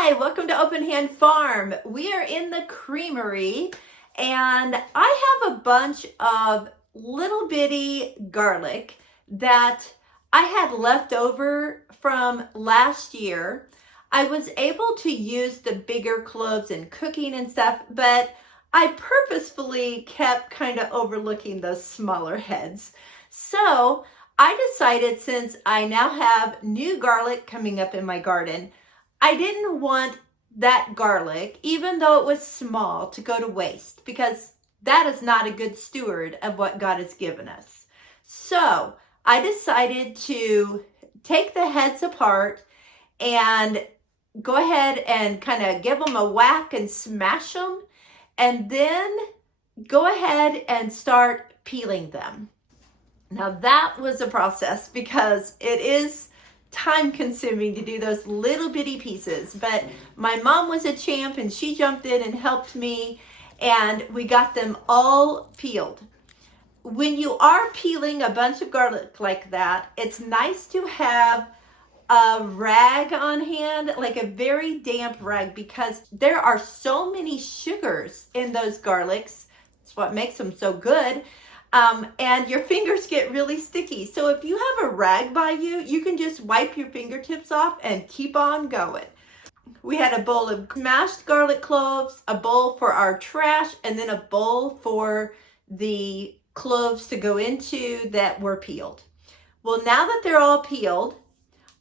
Hi, welcome to Open Hand Farm. We are in the creamery and I have a bunch of little bitty garlic that I had left over from last year. I was able to use the bigger cloves in cooking and stuff, but I purposefully kept kind of overlooking those smaller heads. So I decided, since I now have new garlic coming up in my garden, I didn't want that garlic, even though it was small, to go to waste, because that is not a good steward of what God has given us. So I decided to take the heads apart and go ahead and kind of give them a whack and smash them, and then go ahead and start peeling them. Now that was a process because it is time consuming to do those little bitty pieces, but my mom was a champ and she jumped in and helped me, and we got them all peeled. When you are peeling a bunch of garlic like that, it's nice to have a rag on hand, like a very damp rag, because there are so many sugars in those garlics. It's what makes them so good. And your fingers get really sticky. So if you have a rag by you, you can just wipe your fingertips off and keep on going. We had a bowl of mashed garlic cloves, a bowl for our trash, and then a bowl for the cloves to go into that were peeled. Well, now that they're all peeled,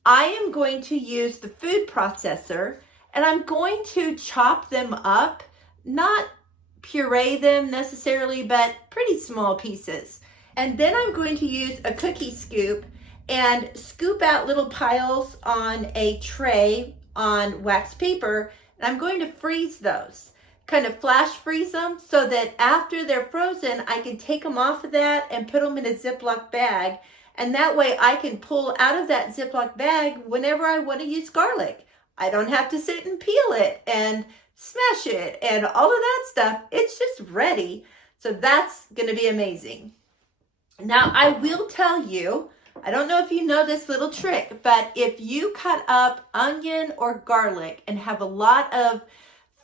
I am going to use the food processor, and I'm going to chop them up, not puree them necessarily, but pretty small pieces. And then I'm going to use a cookie scoop and scoop out little piles on a tray on wax paper, and I'm going to freeze those, kind of flash freeze them, so that after they're frozen, I can take them off of that and put them in a Ziploc bag, and that way I can pull out of that Ziploc bag whenever I want to use garlic. I don't have to sit and peel it and smash it and all of that stuff. It's just ready. So that's going to be amazing. Now I will tell you, I don't know if you know this little trick, but if you cut up onion or garlic and have a lot of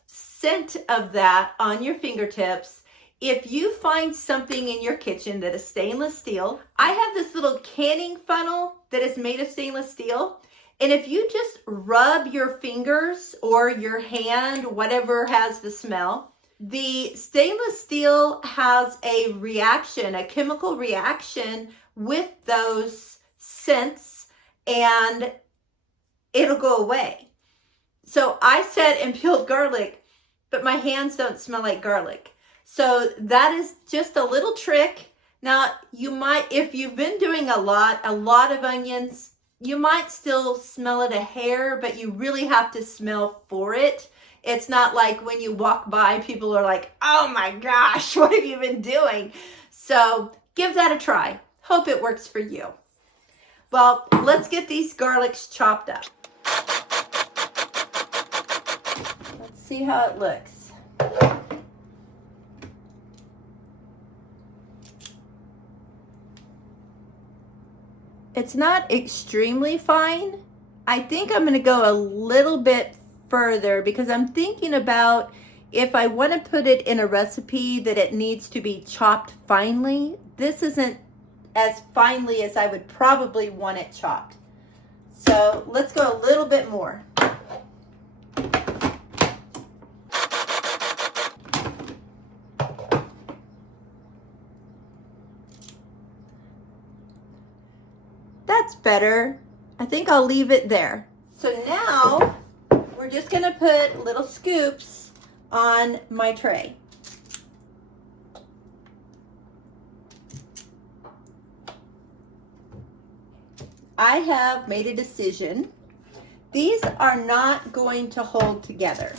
scent of that on your fingertips, if you find something in your kitchen that is stainless steel, I have this little canning funnel that is made of stainless steel. And if you just rub your fingers or your hand, whatever has the smell, the stainless steel has a reaction, a chemical reaction with those scents, and it'll go away. So I said and peeled garlic, but my hands don't smell like garlic. So that is just a little trick. Now you might, if you've been doing a lot of onions, you might still smell it a hair, but you really have to smell for it. It's not like when you walk by, people are like, oh my gosh, what have you been doing? So give that a try. Hope it works for you. Well, let's get these garlics chopped up. Let's see how it looks. It's not extremely fine. I think I'm going to go a little bit further because I'm thinking about if I want to put it in a recipe that it needs to be chopped finely. This isn't as finely as I would probably want it chopped. So let's go a little bit more. That's better. I think I'll leave it there. So now we're just going to put little scoops on my tray. I have made a decision. These are not going to hold together.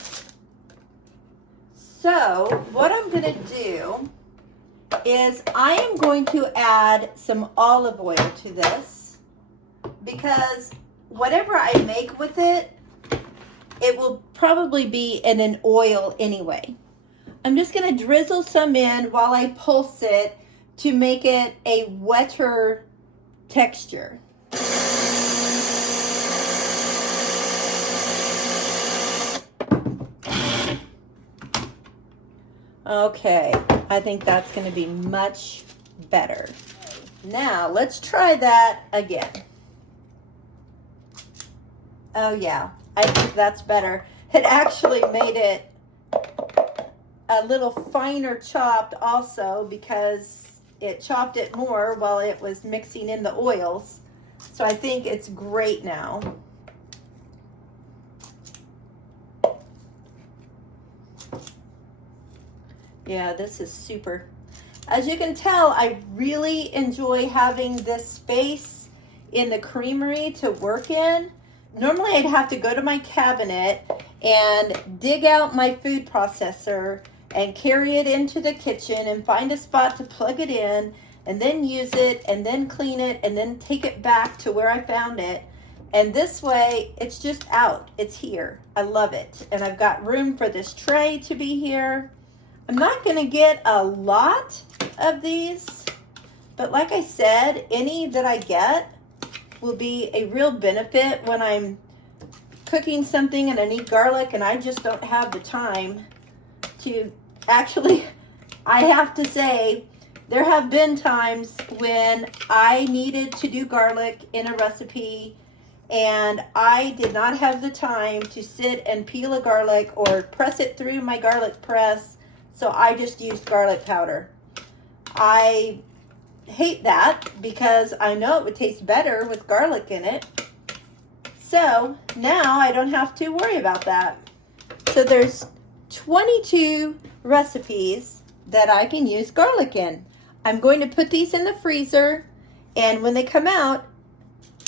So what I'm going to do is I am going to add some olive oil to this, because whatever I make with it, it will probably be in an oil anyway. I'm just going to drizzle some in while I pulse it to make it a wetter texture. Okay, I think that's going to be much better. Now let's try that again. Oh yeah, I think that's better. It actually made it a little finer chopped also because it chopped it more while it was mixing in the oils. So I think it's great now. Yeah, this is super. As you can tell, I really enjoy having this space in the creamery to work in. Normally I'd have to go to my cabinet and dig out my food processor and carry it into the kitchen and find a spot to plug it in and then use it and then clean it and then take it back to where I found it. And this way it's just out, it's here. I love it. And I've got room for this tray to be here. I'm not gonna get a lot of these, but like I said, any that I get will be a real benefit when I'm cooking something and I need garlic and I just don't have the time to actually, I have to say, there have been times when I needed to do garlic in a recipe and I did not have the time to sit and peel a garlic or press it through my garlic press, so I just used garlic powder. I hate that because I know it would taste better with garlic in it. So now I don't have to worry about that. So there's 22 recipes that I can use garlic in. I'm going to put these in the freezer, and when they come out,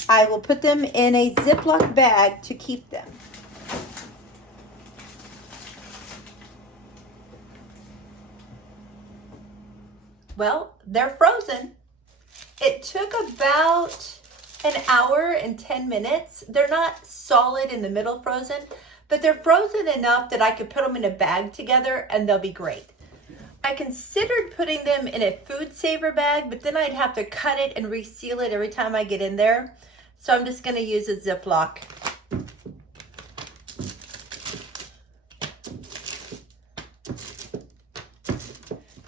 I will put them in a Ziploc bag to keep them. Well, they're frozen. It took about an hour and 10 minutes. They're not solid in the middle frozen, but they're frozen enough that I could put them in a bag together and they'll be great. I considered putting them in a food saver bag, but then I'd have to cut it and reseal it every time I get in there. So I'm just going to use a Ziploc.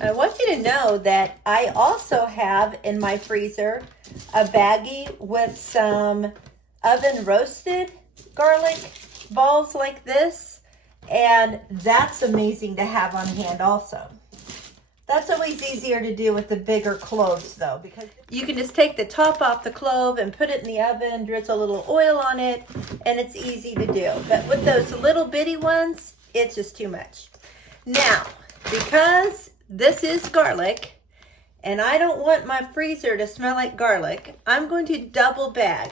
I want you to know that I also have in my freezer a baggie with some oven roasted garlic balls like this, and that's amazing to have on hand also. That's always easier to do with the bigger cloves though, because you can just take the top off the clove and put it in the oven, drizzle a little oil on it, and it's easy to do. But with those little bitty ones, it's just too much. Now, because this is garlic, and I don't want my freezer to smell like garlic, I'm going to double bag.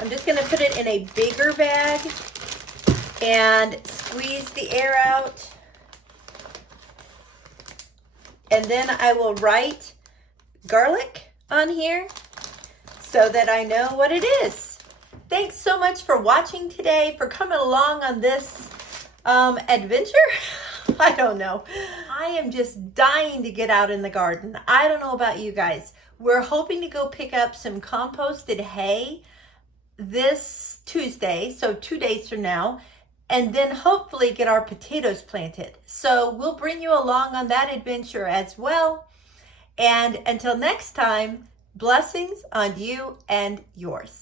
I'm just going to put it in a bigger bag and squeeze the air out. And then I will write garlic on here so that I know what it is. Thanks so much for watching today, for coming along on this adventure. I don't know. I am just dying to get out in the garden. I don't know about you guys. We're hoping to go pick up some composted hay this Tuesday, so 2 days from now, and then hopefully get our potatoes planted. So we'll bring you along on that adventure as well. And until next time, blessings on you and yours.